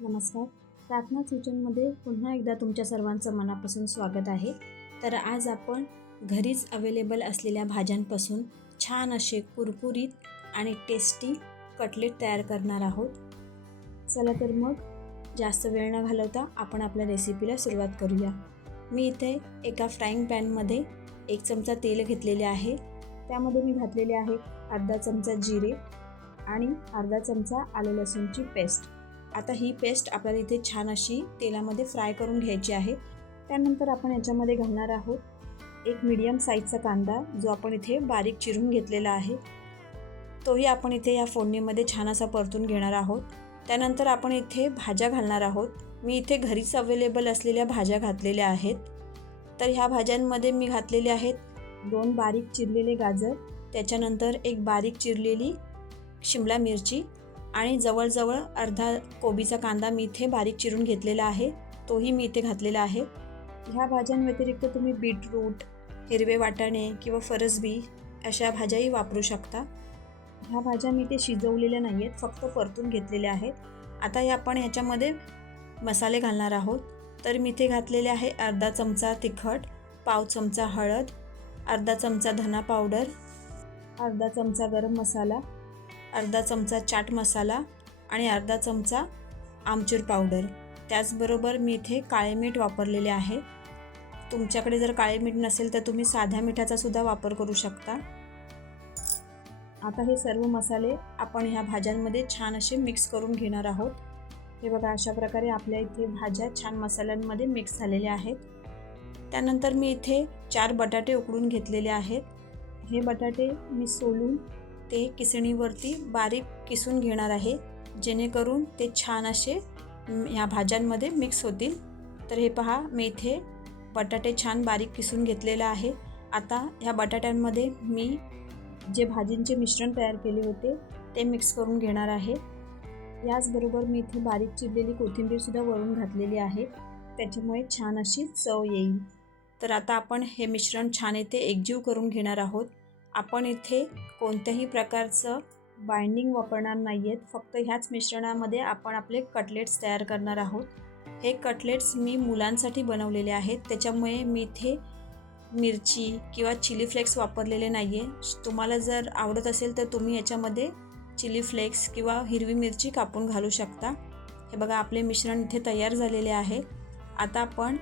नमस्कार. प्रार्थना किचनमध्ये पुन्हा एकदा तुमच्या सर्वांचं मनापासून स्वागत आहे. तर आज आपण घरीच अवेलेबल असलेल्या भाज्यांपासून छान असे कुरकुरीत आणि टेस्टी कटलेट तयार करणार आहोत. चला तर मग जास्त वेळ न घालवता आपण आपल्या रेसिपीला सुरुवात करूया. मी इथे एका फ्राईंग पॅनमध्ये 1 चमचा तेल घेतलेले आहे. त्यामध्ये मी घातलेले आहे अर्धा चमचा जिरे आणि अर्धा चमचा आलं लसूणची पेस्ट. आता ही पेस्ट आपल्याला इथे छान अशी तेलामध्ये फ्राय करून घ्यायची आहे. त्यानंतर आपण याच्यामध्ये घालणार आहोत एक मीडियम साईजचा कांदा, जो आपण इथे बारीक चिरून घेतलेला आहे. तोही आपण इथे या फोडणीमध्ये छान असा परतून घेणार आहोत. त्यानंतर आपण इथे भाज्या घालणार आहोत. मी इथे घरीच अवेलेबल असलेल्या भाज्या घातलेल्या आहेत. तर ह्या भाज्यांमध्ये मी घातलेले आहेत 2 बारीक चिरलेले गाजर, त्याच्यानंतर एक बारीक चिरलेली शिमला मिरची आणि जवळजवळ अर्धा कोबीचा कांदा मी इथे बारीक चिरून घेतलेला आहे, तोही मी इथे घातलेला आहे. ह्या भाज्यांव्यतिरिक्त तुम्ही बीटरूट, हिरवे वाटाणे किंवा फरसबी अशा भाज्याही वापरू शकता. ह्या भाज्या मी इथे शिजवलेल्या नाही आहेत, फक्त परतून घेतलेल्या आहेत. आता आपण ह्याच्यामध्ये मसाले घालणार आहोत. तर मी इथे घातलेले आहे अर्धा चमचा तिखट, पाव चमचा हळद, अर्धा चमचा धना पावडर, अर्धा चमचा गरम मसाला, अर्धा चमचा चाट मसाला आणि अर्धा चमचा आमचूर पावडर. त्याचबरोबर मी इथे काळे मीठ वापरलेले आहे. तुमच्याकडे जर काळे मीठ नसेल तर तुम्ही साध्या मिठाचा सुद्धा वापर करू शकता. आता हे सर्व मसाले आपण ह्या भाज्यांमध्ये छान असे मिक्स करून घेणार आहोत. हे बघा, अशा प्रकारे आपल्या इथे भाज्या छान मसाल्यांमध्ये मिक्स झालेल्या आहेत. त्यानंतर मी इथे 4 बटाटे उकडून घेतलेले आहेत. हे बटाटे मी सोलून ते किसणीवरती बारीक किसून घेणार आहे, जेणेकरून ते छान असे ह्या भाज्यांमध्ये मिक्स होतील. तर हे पहा, मी इथे बटाटे छान बारीक किसून घेतलेलं आहे. आता ह्या बटाट्यांमध्ये मी जे भाजींचे मिश्रण तयार केले होते ते मिक्स करून घेणार आहे. याचबरोबर मी इथे बारीक चिरलेली कोथिंबीरसुद्धा वरून घातलेली आहे, त्याच्यामुळे छान अशी चव येईल. तर आता आपण हे मिश्रण छान इथे एकजीव करून घेणार आहोत. आपण इथे कोणत्याही प्रकारचं बाइंडिंग वापरणार नाही आहेत, फक्त ह्याच मिश्रणामध्ये आपण आपले कटलेट्स तयार करणार आहोत. हे कटलेट्स मी मुलांसाठी बनवलेले आहेत, त्याच्यामुळे मी इथे मिरची किंवा चिली फ्लेक्स वापरलेले नाही आहे. तुम्हाला जर आवडत असेल तर तुम्ही याच्यामध्ये चिली फ्लेक्स किंवा हिरवी मिरची कापून घालू शकता. हे बघा, आपले मिश्रण इथे तयार झालेले आहे. आता आपण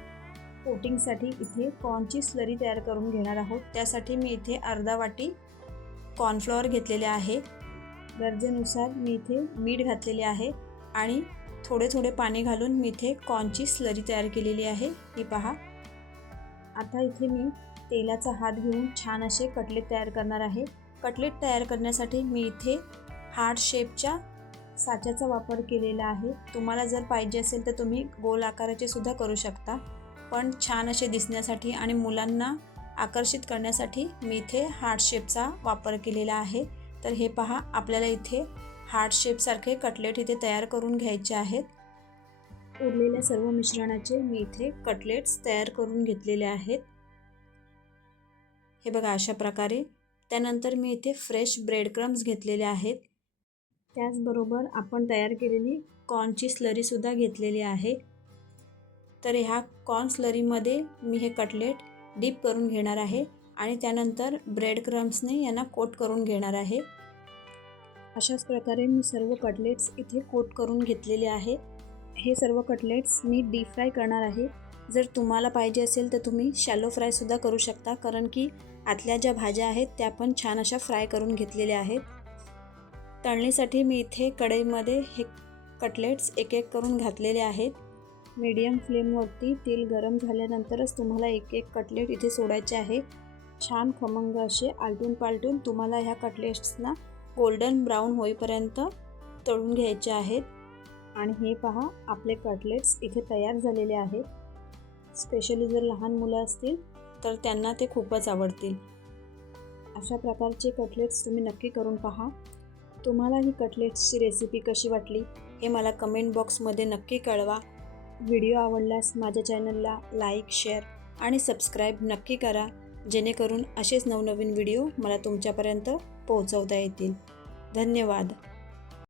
कोटिंगसाठी इथे कॉर्नची स्लरी तयार करून घेणार आहोत. त्यासाठी मी इथे अर्धा वाटी कॉर्नफ्लॉवर घेतलेले आहे. गरजेनुसार मी इथे मीठ घातलेले आहे आणि थोडे थोडे पाणी घालून मी इथे कॉर्नची स्लरी तयार केलेली आहे. ही पहा. आता इथे मी तेलाचा हात घेऊन छान असे कटलेट तयार करणार आहे. कटलेट तयार करण्यासाठी मी इथे हार्ट शेपच्या साच्याचा वापर केलेला आहे. तुम्हाला जर पाहिजे असेल तर तुम्ही गोल आकाराचे सुद्धा करू शकता, पण छान असे दिसण्यासाठी आणि मुलांना आकर्षित करण्यासाठी मी इथे हार्ट शेपचा वापर केलेला आहे. तर हे पहा, आपल्याला इथे हार्ट शेपसारखे कटलेट इथे तयार करून घ्यायचे आहेत. उरलेल्या सर्व मिश्रणाचे मी इथे कटलेट्स तयार करून घेतलेले आहेत. हे बघा, अशा प्रकारे. त्यानंतर मी इथे फ्रेश ब्रेड क्रम्स घेतलेले आहेत. त्याचबरोबर आपण तयार केलेली कॉर्नची स्लरीसुद्धा घेतलेली आहे. तर ह्या कॉर्न स्लरीमध्ये मी हे कटलेट डीप करून घेणार आहे आणि त्यानंतर ब्रेड क्रम्सने यांना कोट करून घेणार आहे. अशाच प्रकारे मी सर्व कटलेट्स इथे कोट करून घेतलेले आहे. हे सर्व कटलेट्स मी डीप फ्राय करणार आहे. जर तुम्हाला पाहिजे असेल तर तुम्ही शॅलो फ्रायसुद्धा करू शकता, कारण की आतल्या ज्या भाज्या आहेत त्या पण छान अशा फ्राय करून घेतलेल्या आहेत. तळणीसाठी मी इथे कढईमध्ये हे कटलेट्स एक एक करून घातलेले आहेत. मीडियम फ्लेमवरती तेल गरम झाल्यानंतरच तुम्हाला एक एक कटलेट इथे सोडायचे आहे. छान खमंग असे आलटून पालटून तुम्हाला ह्या कटलेट्सना गोल्डन ब्राऊन होईपर्यंत तळून घ्यायचे आहेत. आणि हे पहा, आपले कटलेट्स इथे तयार झालेले आहेत. स्पेशली जर लहान मुलं असतील तर त्यांना ते खूपच आवडतील. अशा प्रकारचे कटलेट्स तुम्ही नक्की करून पहा. तुम्हाला ही कटलेट्सची रेसिपी कशी वाटली हे मला कमेंट बॉक्समध्ये नक्की कळवा. व्हिडिओ आवडल्यास माझ्या चॅनलला लाईक, शेअर आणि सबस्क्राईब नक्की करा, जेणेकरून असेच नवनवीन व्हिडिओ मला तुमच्यापर्यंत पोहोचवता येतील. धन्यवाद.